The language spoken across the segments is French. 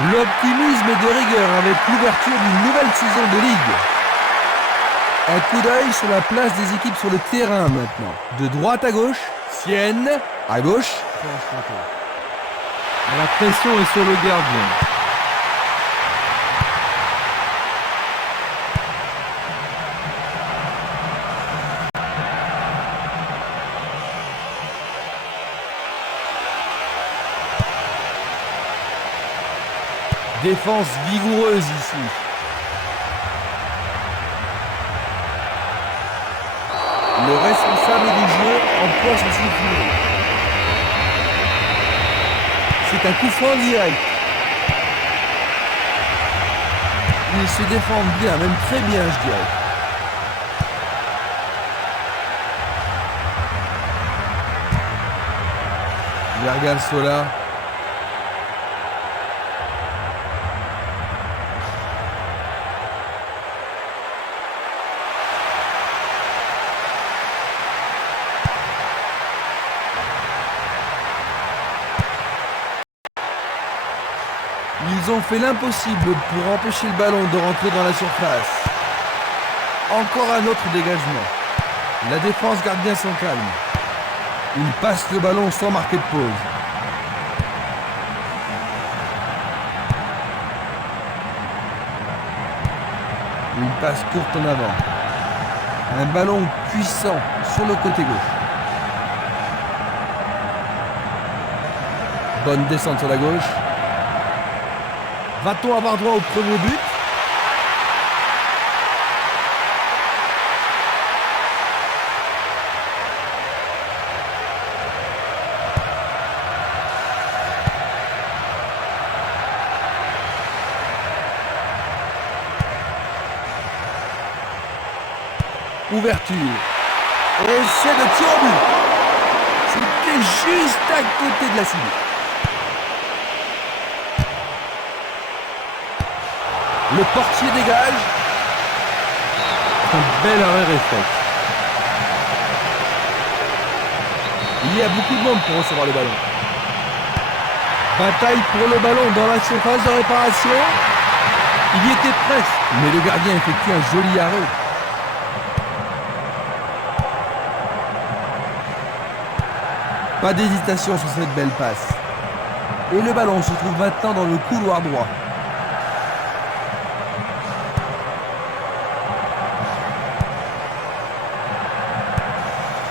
L'optimisme est de rigueur avec l'ouverture d'une nouvelle saison de ligue. Un coup d'œil sur la place des équipes sur le terrain maintenant. De droite à gauche, Sienne à gauche. La pression est sur le gardien. Défense vigoureuse ici. Le responsable du jeu emploie son sifflet. C'est un coup franc direct. Ils se défendent bien, même très bien, je dirais. Vergassola. Ils ont fait l'impossible pour empêcher le ballon de rentrer dans la surface. Encore un autre dégagement. La défense garde bien son calme. Ils passent le ballon sans marquer de pause. Une passe courte en avant. Un ballon puissant sur le côté gauche. Bonne descente sur la gauche. Va-t-on avoir droit au premier but? Ouverture. Essai de tir au but. C'était juste à côté de la cible. Le portier dégage. Un bel arrêt réflexe. Il y a beaucoup de monde pour recevoir le ballon. Bataille pour le ballon dans la surface de réparation. Il y était presque, mais le gardien effectue un joli arrêt. Pas d'hésitation sur cette belle passe. Et le ballon se trouve maintenant dans le couloir droit.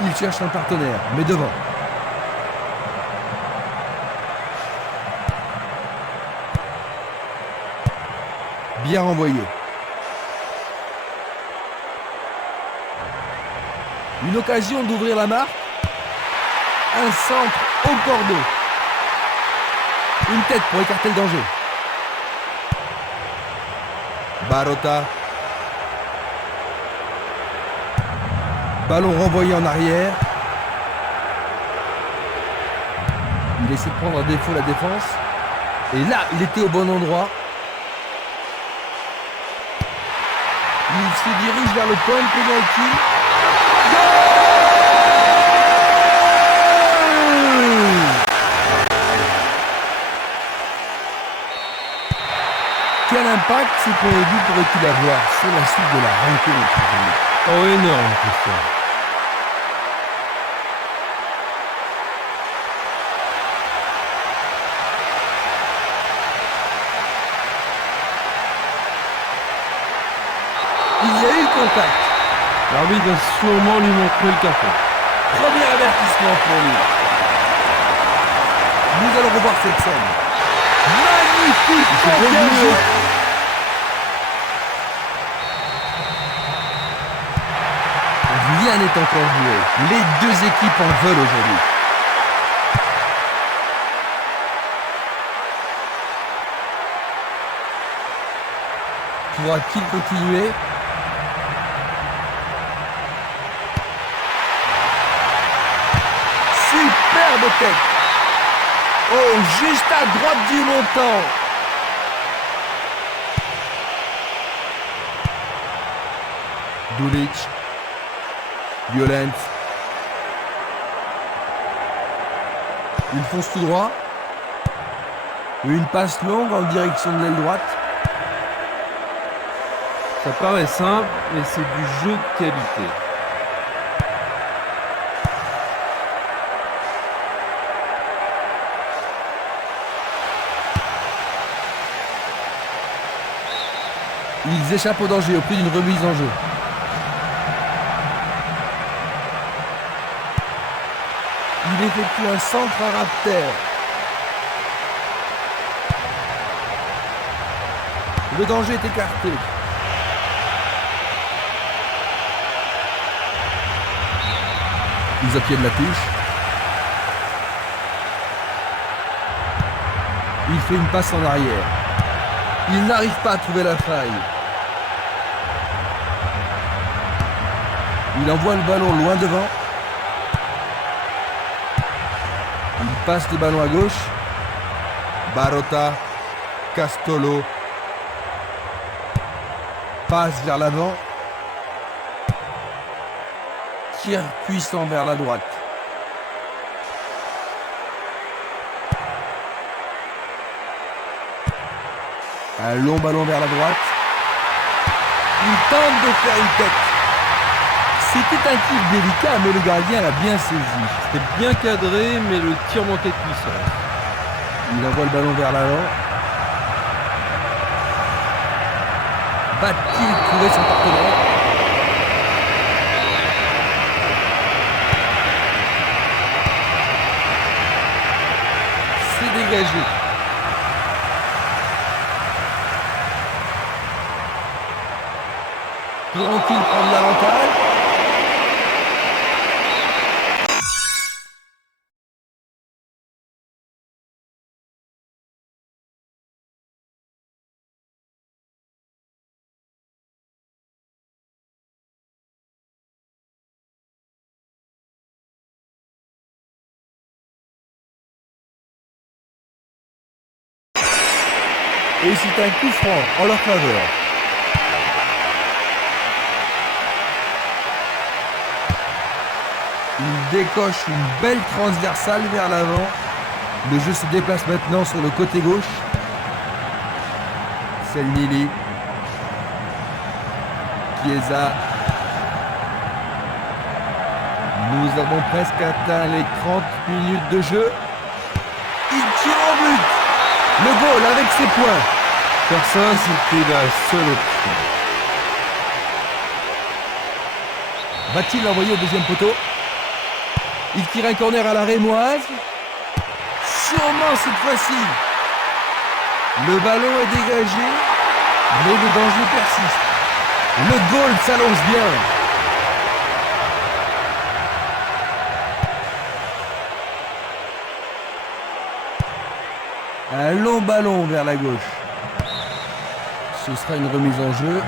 Il cherche un partenaire, mais devant. Bien renvoyé. Une occasion d'ouvrir la marque. Un centre au cordeau. Une tête pour écarter le danger. Barota. Ballon renvoyé en arrière. Il essaie de prendre à défaut la défense. Et là, il était au bon endroit. Il se dirige vers le point de pénalty. Quel impact ce premier but pourrait-il avoir sur la suite de la rencontre? Oh, énorme, Christian. Il y a eu contact. L'arbitre va sûrement lui montrer le carton. Premier avertissement pour lui. Nous allons revoir cette scène. Magnifique bien. Rien n'est encore joué. Les deux équipes en veulent aujourd'hui. Pourra-t-il continuer? Superbe tête. Oh, juste à droite du montant. Dulic. Violent. Il fonce tout droit. Une passe longue en direction de l'aile droite. Ça paraît simple, mais c'est du jeu de qualité. Ils échappent au danger au prix d'une remise en jeu. Il effectue un centre à ras de terre. Le danger est écarté. Mise à pied de la touche. Il fait une passe en arrière. Il n'arrive pas à trouver la faille. Il envoie le ballon loin devant. Il passe le ballon à gauche. Barota, Castolo. Passe vers l'avant. Tir puissant vers la droite. Un long ballon vers la droite. Il tente de faire une tête. C'était un tir délicat, mais le gardien l'a bien saisi. C'était bien cadré, mais le tir manquait de puissance. Il envoie le ballon vers l'avant. Va-t-il trouver son partenaire? C'est dégagé. Pourront-ils prendre l'avantage? Et c'est un coup franc en leur faveur. Il décoche une belle transversale vers l'avant. Le jeu se déplace maintenant sur le côté gauche. Selnili. Chiesa. Nous avons presque atteint les 30 minutes de jeu. Il tire au but. Le goal avec ses points. Faire ça, c'était la seule option. Va-t-il l'envoyer au deuxième poteau? Il tire un corner à la rémoise. Sûrement cette fois-ci. Le ballon est dégagé, mais le danger persiste. Le goal s'allonge bien. Un long ballon vers la gauche. Ce sera une remise en jeu.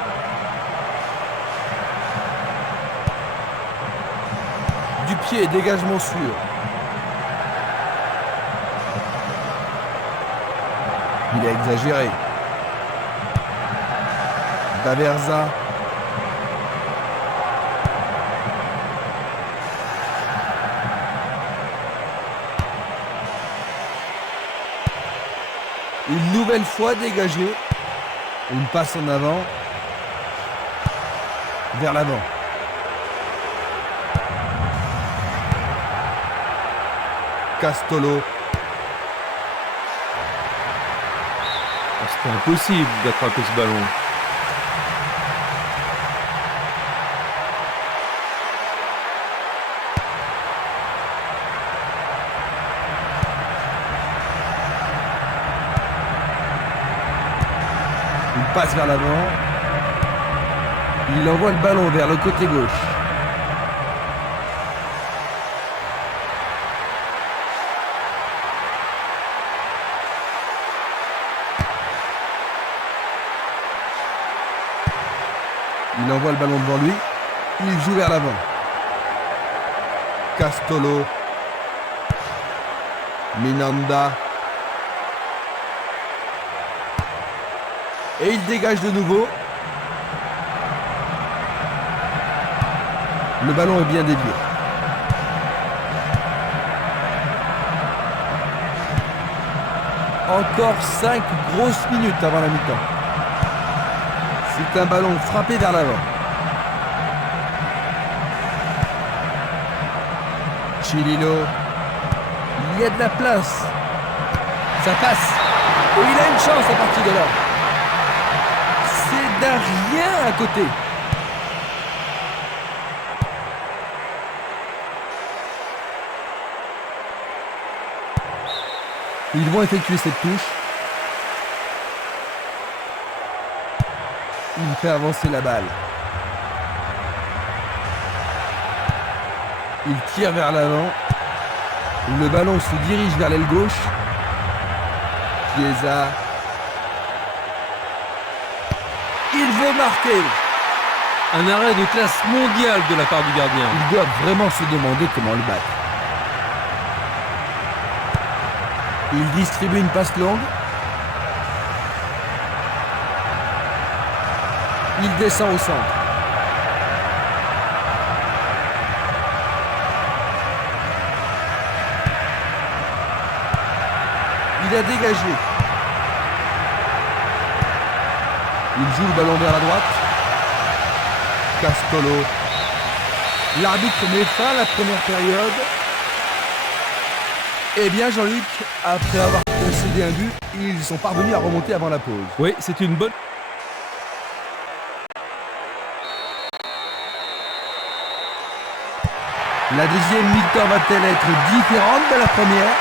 Du pied, dégagement sûr. Il a exagéré. Daversa. Une nouvelle fois dégagé. Une passe en avant. Vers l'avant. Castolo. C'était impossible d'attraper ce ballon. Il passe vers l'avant. Il envoie le ballon vers le côté gauche. Il envoie le ballon devant lui. Il joue vers l'avant. Castolo. Minanda. Et il dégage de nouveau. Le ballon est bien dévié. Encore 5 grosses minutes avant la mi-temps. C'est un ballon frappé vers l'avant. Chililo. Il y a de la place. Ça passe. Et il a une chance à partir de là. C'est d'un rien à côté. Ils vont effectuer cette touche. Il fait avancer la balle. Il tire vers l'avant. Le ballon se dirige vers l'aile gauche. Chiesa. Il veut marquer. Un arrêt de classe mondiale de la part du gardien. Il doit vraiment se demander comment le battre. Il distribue une passe longue. Il descend au centre. Il a dégagé. Il joue le ballon vers la droite. Castolo. L'arbitre met fin à la première période. Eh bien Jean-Luc, après avoir concédé un but, ils sont parvenus à remonter avant la pause. Oui, c'est une bonne... La deuxième mi-temps va-t-elle être différente de la première?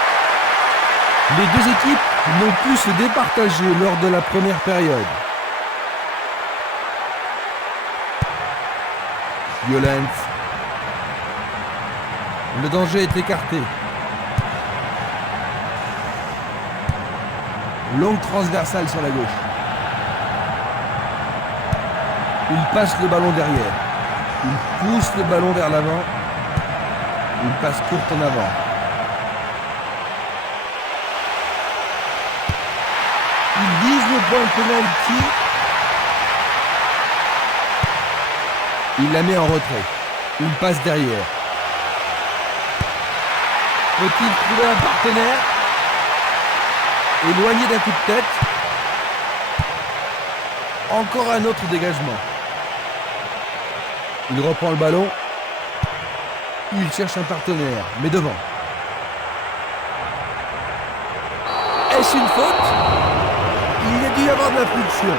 Les deux équipes n'ont pu se départager lors de la première période. Violence. Le danger est écarté. Longue transversale sur la gauche. Il passe le ballon derrière. Il pousse le ballon vers l'avant. Une passe courte en avant. Il vise le point de penalty. Il la met en retrait. Une passe derrière. Peut-il trouver un partenaire? Éloigné d'un coup de tête. Encore un autre dégagement. Il reprend le ballon. Il cherche un partenaire, mais devant. Est-ce une faute? Il a dû y avoir de la friction.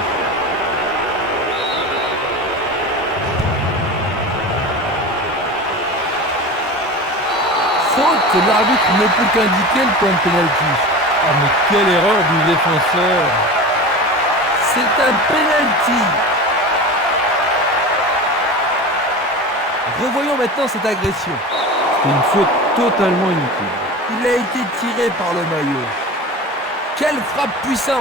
Faute, l'arbitre ne peut qu'indiquer le point de pénalty. Oh mais quelle erreur du défenseur! C'est un pénalty. Revoyons maintenant cette agression. C'est une faute totalement inutile. Il a été tiré par le maillot. Quelle frappe puissante!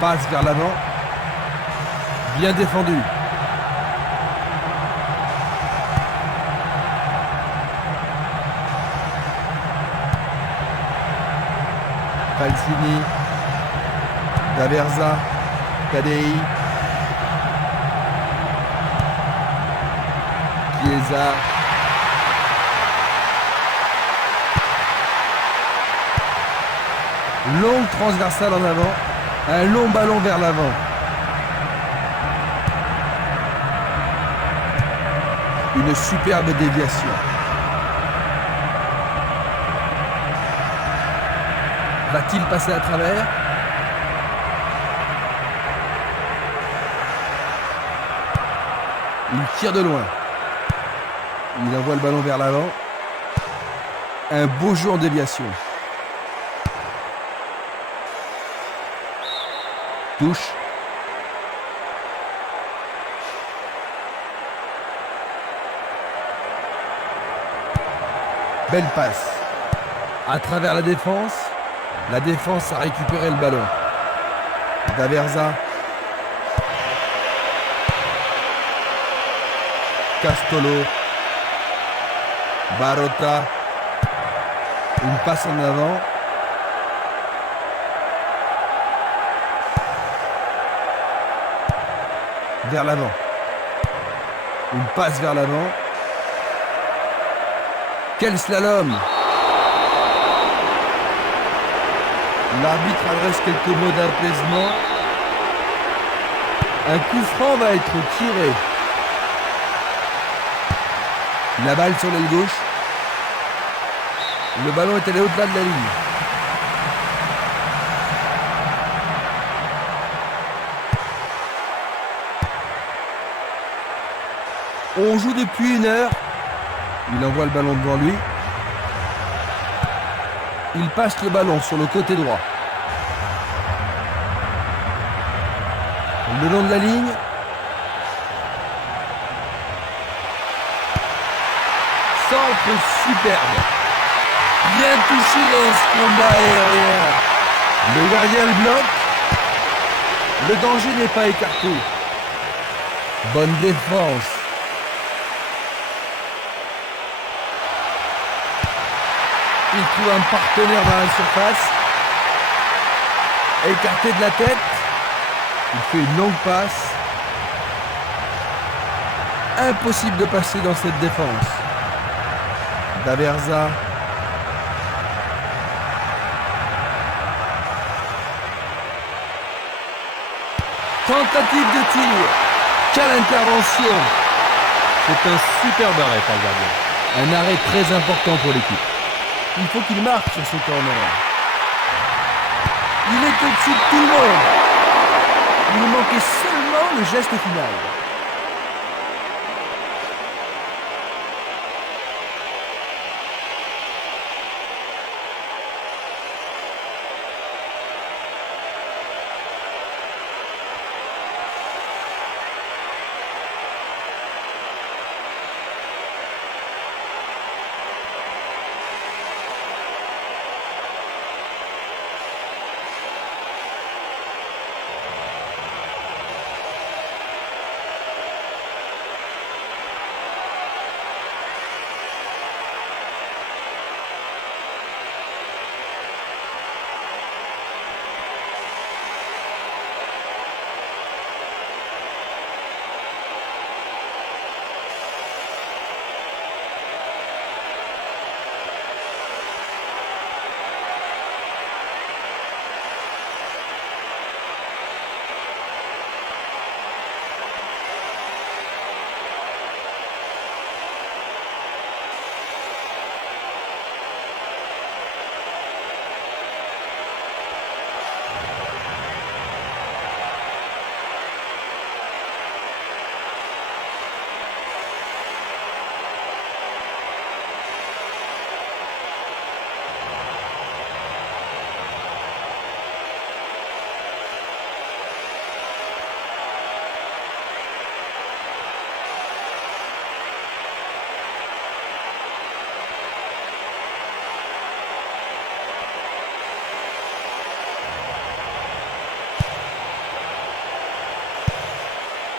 Passe vers l'avant. Bien défendu. Falsini. Daversa. Tadei. Chiesa. Longue transversale en avant. Un long ballon vers l'avant. Une superbe déviation. Va-t-il passer à travers? Il tire de loin. Il envoie le ballon vers l'avant. Un beau jeu en déviation. Touche. Belle passe. À travers la défense a récupéré le ballon. Daversa. Castolo. Barota. Une passe en avant. vers l'avant. Une passe vers l'avant. Quel slalom! L'arbitre adresse quelques mots d'apaisement. Un coup franc va être tiré. La balle sur l'aile gauche. Le ballon est allé au-delà de la ligne. On joue depuis 1 heure. Il envoie le ballon devant lui. Il passe le ballon sur le côté droit. Le long de la ligne. Centre superbe. Bien touché dans ce combat aérien. Le gardien le bloque. Le danger n'est pas écarté. Bonne défense. Il trouve un partenaire dans la surface. Écarté de la tête. Il fait une longue passe. Impossible de passer dans cette défense. Daversa. Tentative de tir. Quelle intervention! C'est un superbe arrêt par le gardien. Un arrêt très important pour l'équipe. Il faut qu'il marque sur ce corner. Il est au-dessus de tout le monde. Il manquait seulement le geste final.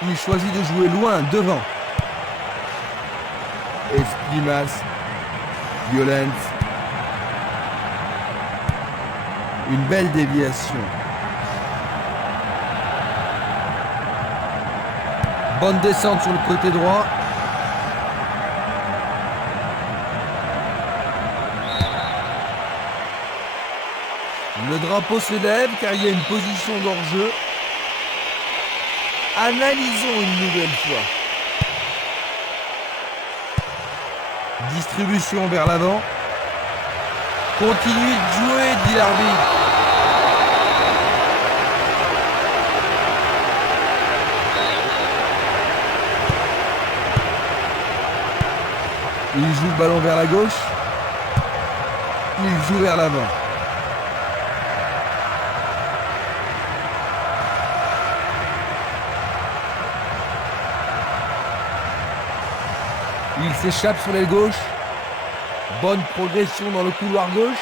Il choisit de jouer loin, devant. Esprimas. Violence. Une belle déviation. Bonne descente sur le côté droit. Le drapeau se lève car il y a une position d'hors-jeu. Analysons une nouvelle fois. Distribution vers l'avant. Continuez de jouer, dit l'arbitre. Il joue le ballon vers la gauche. Il joue vers l'avant. Il s'échappe sur l'aile gauche. Bonne progression dans le couloir gauche.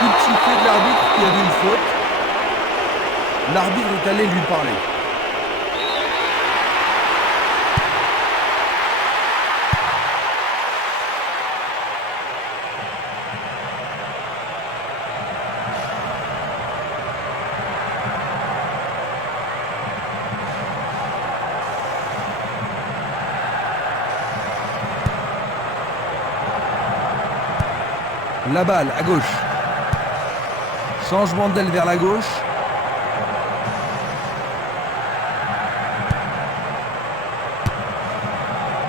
Coup de sifflet de l'arbitre qui a vu une faute. L'arbitre est allé lui parler. La balle à gauche. Changement d'aile vers la gauche.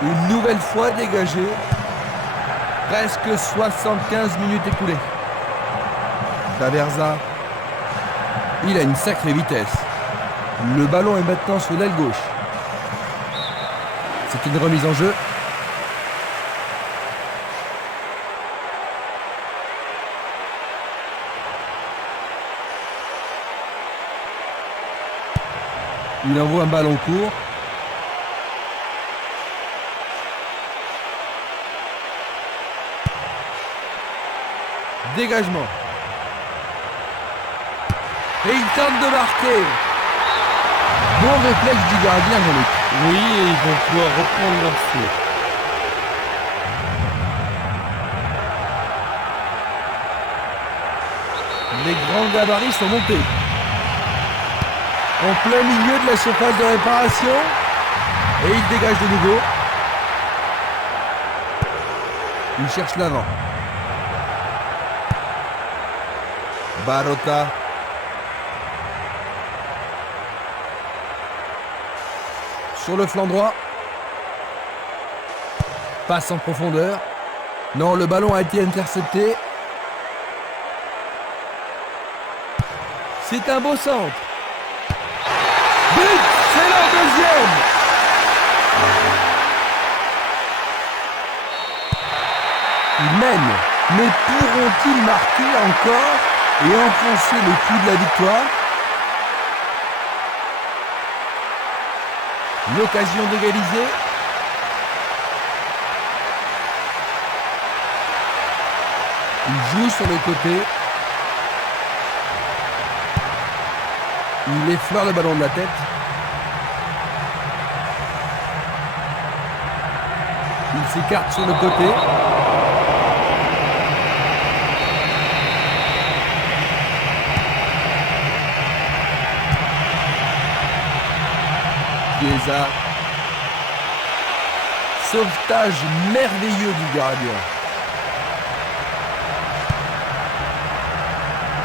Une nouvelle fois dégagé. Presque 75 minutes écoulées. Daversa. Il a une sacrée vitesse. Le ballon est maintenant sur l'aile gauche. C'est une remise en jeu. Il envoie un ballon court. Dégagement. Et il tente de marquer. Bon réflexe du gardien, Jean-Luc. Oui, et ils vont pouvoir reprendre leur souffle. Les grands gabarits sont montés. En plein milieu de la surface de réparation. Et il dégage de nouveau. Il cherche l'avant. Barota. Sur le flanc droit. Passe en profondeur. Non, le ballon a été intercepté. C'est un beau centre. But! C'est leur deuxième! Ils mènent. Mais pourront-ils marquer encore et enfoncer le coup de la victoire? L'occasion d'égaliser. Il joue sur le côté. Il effleure le ballon de la tête. Il s'écarte sur le côté. Chiesa. Sauvetage merveilleux du gardien.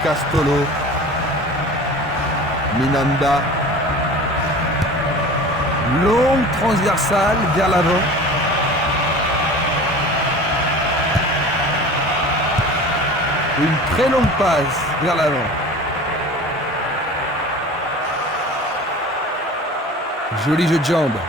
Castolo. Minanda. Longue transversale vers l'avant. Une très longue passe vers l'avant. Joli jeu de jambes.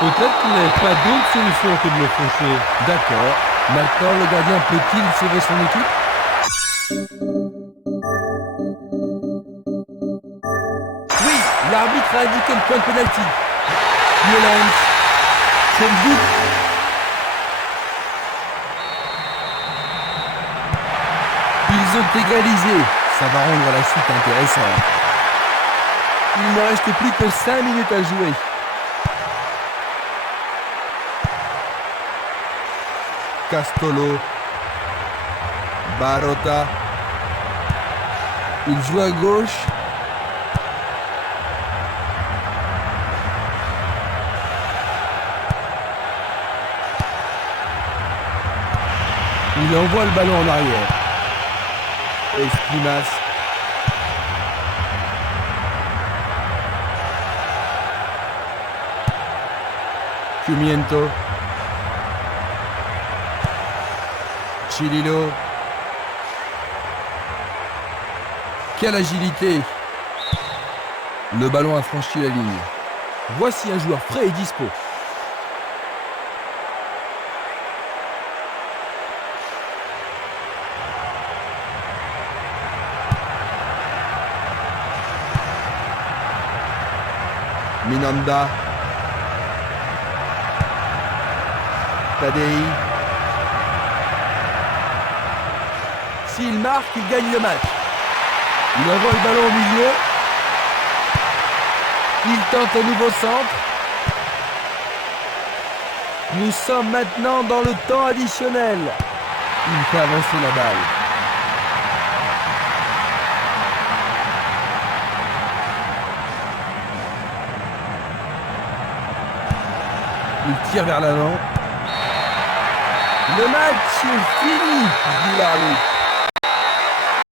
Peut-être qu'il n'avait pas d'autre solution que de le faucher. D'accord. Maintenant, le gardien peut-il sauver son équipe? Oui, l'arbitre a indiqué le point de pénalty. Violence. C'est le but. Ils ont égalisé. Ça va rendre la suite intéressante. Il ne reste plus que 5 minutes à jouer. Castolo. Barota. Il joue à gauche. Il envoie le ballon en arrière. Esquimas. Cumiento. Chililo. Quelle agilité! Le ballon a franchi la ligne. Voici un joueur frais et dispo. Minanda. Tadei. S'il marque, il gagne le match. Il envoie le ballon au milieu. Il tente un nouveau centre. Nous sommes maintenant dans le temps additionnel. Il fait avancer la balle. Il tire vers l'avant. Le match est fini, dit l'arbitre.